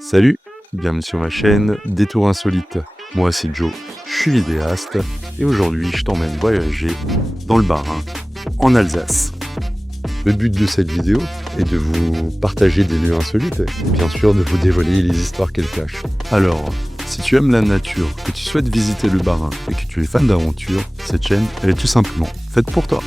Salut, bienvenue sur ma chaîne Détour Insolite. Moi c'est Joe, je suis vidéaste et aujourd'hui je t'emmène voyager dans le Bas-Rhin, en Alsace. Le but de cette vidéo est de vous partager des lieux insolites et bien sûr de vous dévoiler les histoires qu'elles cachent. Alors, si tu aimes la nature, que tu souhaites visiter le Bas-Rhin et que tu es fan d'aventure, cette chaîne elle est tout simplement faite pour toi.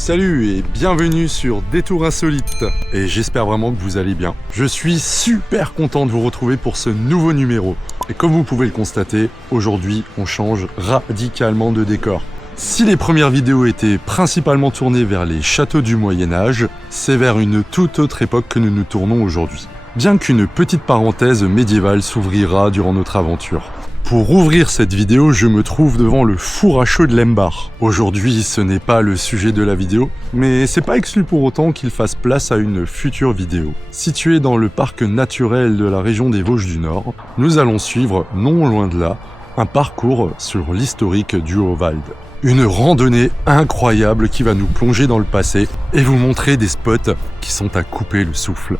Salut et bienvenue sur Détour Insolite. Et j'espère vraiment que vous allez bien. Je suis super content de vous retrouver pour ce nouveau numéro. Et comme vous pouvez le constater, aujourd'hui on change radicalement de décor. Si les premières vidéos étaient principalement tournées vers les châteaux du Moyen-Âge, c'est vers une toute autre époque que nous nous tournons aujourd'hui. Bien qu'une petite parenthèse médiévale s'ouvrira durant notre aventure. Pour ouvrir cette vidéo, je me trouve devant le four à chaux de Lembar. Aujourd'hui, ce n'est pas le sujet de la vidéo, mais c'est pas exclu pour autant qu'il fasse place à une future vidéo. Situé dans le parc naturel de la région des Vosges du Nord, nous allons suivre, non loin de là, un parcours sur l'historique du Haut-Wald. Une randonnée incroyable qui va nous plonger dans le passé et vous montrer des spots qui sont à couper le souffle.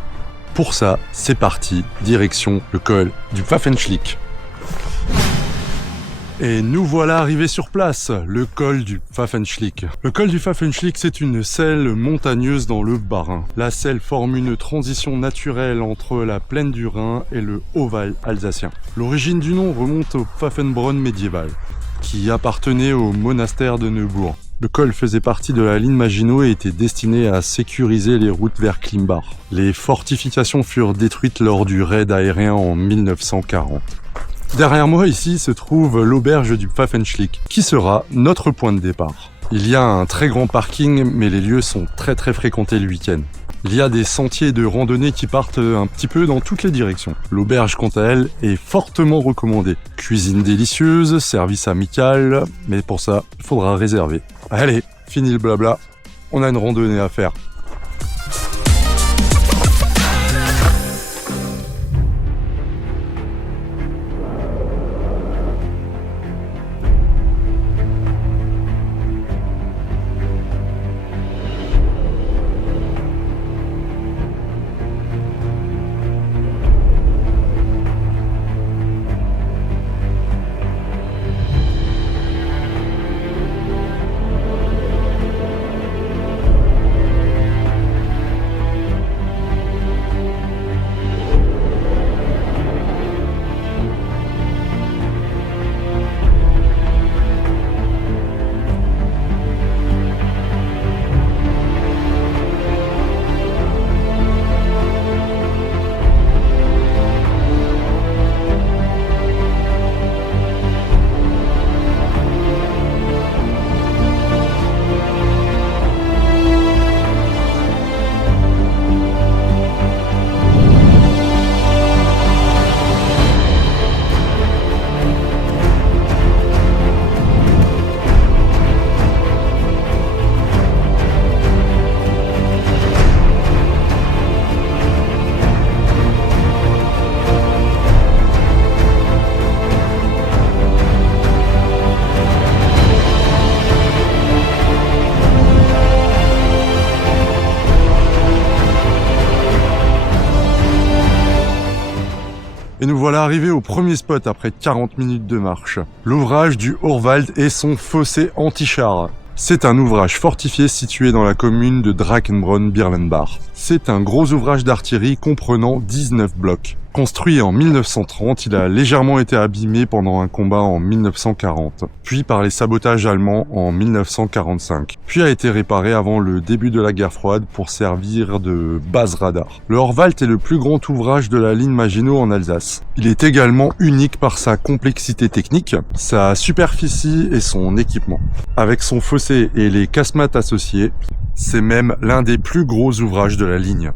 Pour ça, c'est parti, direction le col du Pfaffenschlick. Et nous voilà arrivés sur place, le col du Pfaffenschlick. Le col du Pfaffenschlick, c'est une selle montagneuse dans le Bas-Rhin. La selle forme une transition naturelle entre la plaine du Rhin et le Haut-Wald alsacien. L'origine du nom remonte au Pfaffenbronn médiéval, qui appartenait au monastère de Neubourg. Le col faisait partie de la ligne Maginot et était destiné à sécuriser les routes vers Klimbach. Les fortifications furent détruites lors du raid aérien en 1940. Derrière moi ici se trouve l'auberge du Pfaffenschlick, qui sera notre point de départ. Il y a un très grand parking, mais les lieux sont très fréquentés le week-end. Il y a des sentiers de randonnée qui partent un petit peu dans toutes les directions. L'auberge, quant à elle, est fortement recommandée. Cuisine délicieuse, service amical, mais pour ça, il faudra réserver. Allez, fini le blabla, on a une randonnée à faire. Et nous voilà arrivés au premier spot après 40 minutes de marche. L'ouvrage du Haut-Wald et son fossé anti-char. C'est un ouvrage fortifié situé dans la commune de Drachenbronn-Birlenbach. C'est un gros ouvrage d'artillerie comprenant 19 blocs. Construit en 1930, il a légèrement été abîmé pendant un combat en 1940, puis par les sabotages allemands en 1945, puis a été réparé avant le début de la guerre froide pour servir de base radar. Le Horwald est le plus grand ouvrage de la ligne Maginot en Alsace. Il est également unique par sa complexité technique, sa superficie et son équipement. Avec son fossé et les casemates associés, c'est même l'un des plus gros ouvrages de la ligne.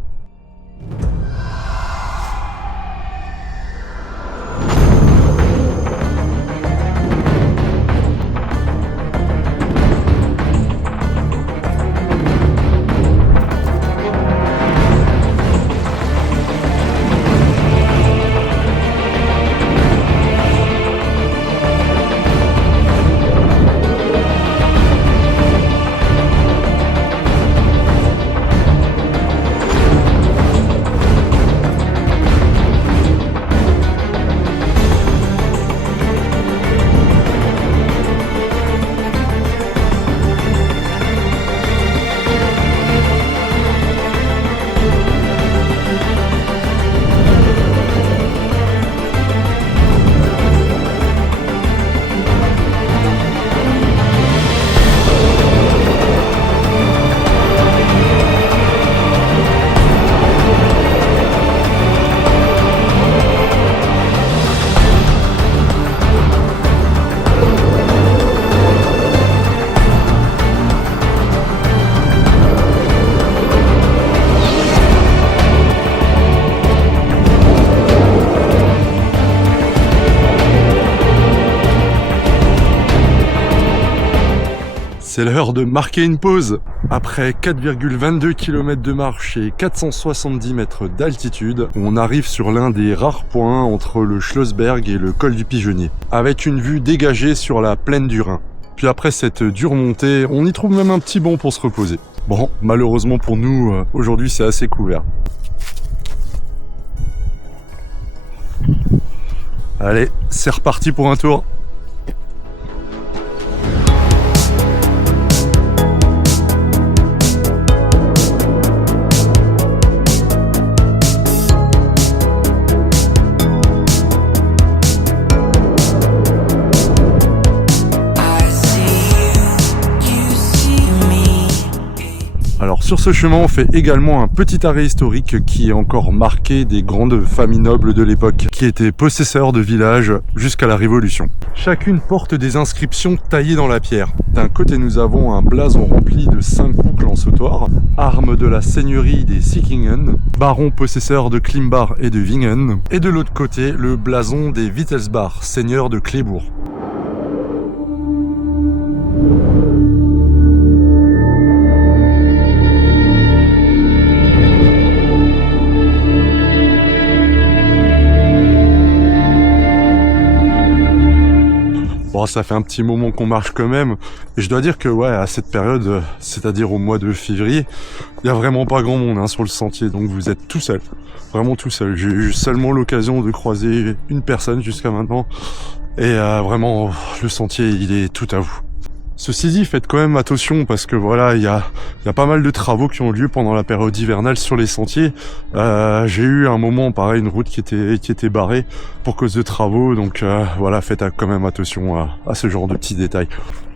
C'est l'heure de marquer une pause. Après 4,22 km de marche et 470 mètres d'altitude, on arrive sur l'un des rares points entre le Schlossberg et le col du Pigeonnier, avec une vue dégagée sur la plaine du Rhin. Puis après cette dure montée, on y trouve même un petit banc pour se reposer. Bon, malheureusement pour nous, aujourd'hui c'est assez couvert. Allez, c'est reparti pour un tour. Alors sur ce chemin, on fait également un petit arrêt historique qui est encore marqué des grandes familles nobles de l'époque, qui étaient possesseurs de villages jusqu'à la Révolution. Chacune porte des inscriptions taillées dans la pierre. D'un côté, nous avons un blason rempli de 5 boucles en sautoir, arme de la seigneurie des Sickingen, baron possesseur de Klimbach et de Wingen, et de l'autre côté, le blason des Wittelsbach, seigneurs de Clébourg. Bon, ça fait un petit moment qu'on marche quand même, et je dois dire que ouais, à cette période, c'est-à-dire au mois de février, il y a vraiment pas grand monde sur le sentier, donc vous êtes tout seul, vraiment tout seul. J'ai eu seulement l'occasion de croiser une personne jusqu'à maintenant, et vraiment, le sentier, il est tout à vous. Ceci dit, faites quand même attention parce que voilà, il y a pas mal de travaux qui ont lieu pendant la période hivernale sur les sentiers. J'ai eu un moment, pareil, une route qui était barrée pour cause de travaux, donc voilà, faites quand même attention à ce genre de petits détails.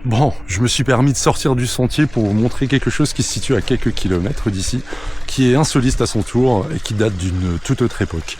Bon, je me suis permis de sortir du sentier pour vous montrer quelque chose qui se situe à quelques kilomètres d'ici, qui est insolite à son tour et qui date d'une toute autre époque.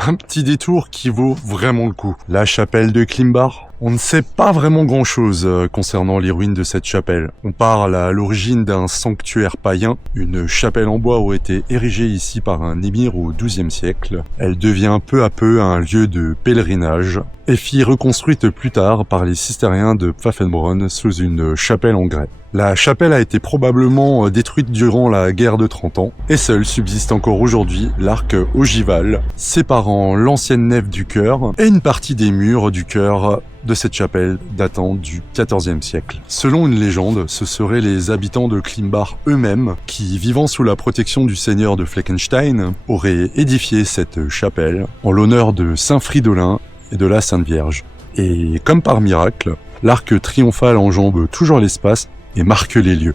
Un petit détour qui vaut vraiment le coup. La chapelle de Klimbach, On ne sait pas vraiment grand-chose concernant les ruines de cette chapelle. On parle à l'origine d'un sanctuaire païen. Une chapelle en bois aurait été érigée ici par un émir au XIIe siècle. Elle devient peu à peu un lieu de pèlerinage et fut reconstruite plus tard par les cistériens de Pfaffenbronn sous une chapelle en grès. La chapelle a été probablement détruite durant la guerre de 30 ans, et seul subsiste encore aujourd'hui l'arc ogival, séparant l'ancienne nef du chœur et une partie des murs du chœur de cette chapelle datant du XIVe siècle. Selon une légende, ce seraient les habitants de Klimbach eux-mêmes qui, vivant sous la protection du seigneur de Fleckenstein, auraient édifié cette chapelle en l'honneur de Saint Fridolin et de la Sainte Vierge. Et comme par miracle, l'arc triomphal enjambe toujours l'espace et marque les lieux.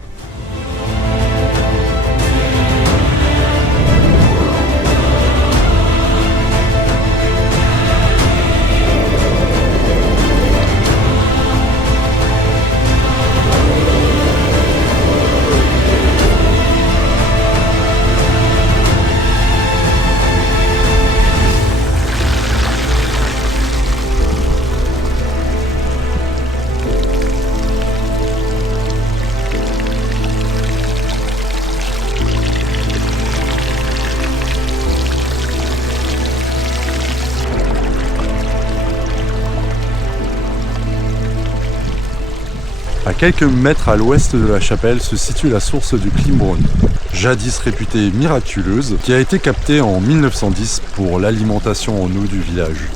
À quelques mètres à l'ouest de la chapelle se situe la source du Klimbronn, jadis réputée miraculeuse, qui a été captée en 1910 pour l'alimentation en eau du village.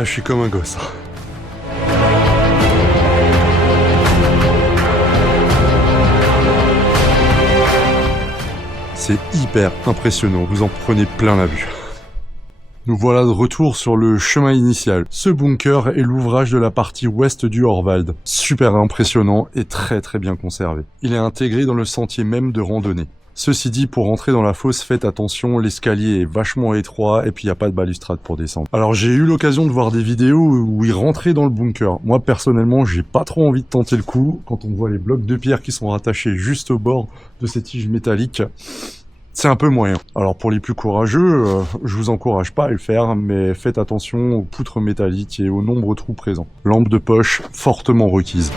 Ah, je suis comme un gosse. C'est hyper impressionnant, vous en prenez plein la vue. Nous voilà de retour sur le chemin initial. Ce bunker est l'ouvrage de la partie ouest du Horwald. Super impressionnant et très bien conservé. Il est intégré dans le sentier même de randonnée. Ceci dit, pour rentrer dans la fosse, faites attention, l'escalier est vachement étroit et puis il n'y a pas de balustrade pour descendre. Alors j'ai eu l'occasion de voir des vidéos où ils rentraient dans le bunker. Moi personnellement, j'ai pas trop envie de tenter le coup. Quand on voit les blocs de pierre qui sont rattachés juste au bord de ces tiges métalliques, c'est un peu moyen. Alors pour les plus courageux, je vous encourage pas à le faire, mais faites attention aux poutres métalliques et aux nombreux trous présents. Lampe de poche fortement requise.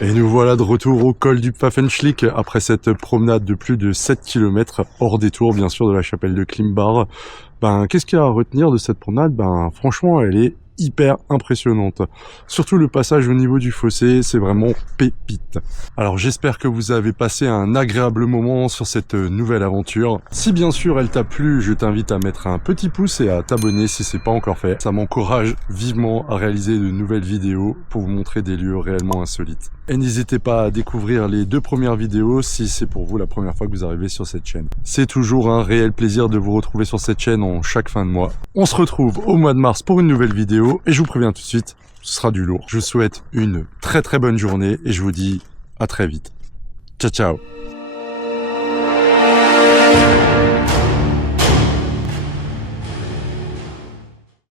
Et nous voilà de retour au col du Pfaffenschlick après cette promenade de plus de 7 km hors des tours bien sûr de la chapelle de Klimbar. Qu'est-ce qu'il y a à retenir de cette promenade? Franchement, elle est hyper impressionnante. Surtout le passage au niveau du fossé, c'est vraiment pépite. Alors j'espère que vous avez passé un agréable moment sur cette nouvelle aventure. Si bien sûr elle t'a plu, je t'invite à mettre un petit pouce et à t'abonner si c'est pas encore fait. Ça m'encourage vivement à réaliser de nouvelles vidéos pour vous montrer des lieux réellement insolites. Et n'hésitez pas à découvrir les 2 premières vidéos si c'est pour vous la première fois que vous arrivez sur cette chaîne. C'est toujours un réel plaisir de vous retrouver sur cette chaîne en chaque fin de mois. On se retrouve au mois de mars pour une nouvelle vidéo et je vous préviens tout de suite, ce sera du lourd. Je vous souhaite une très bonne journée et je vous dis à très vite. Ciao ciao.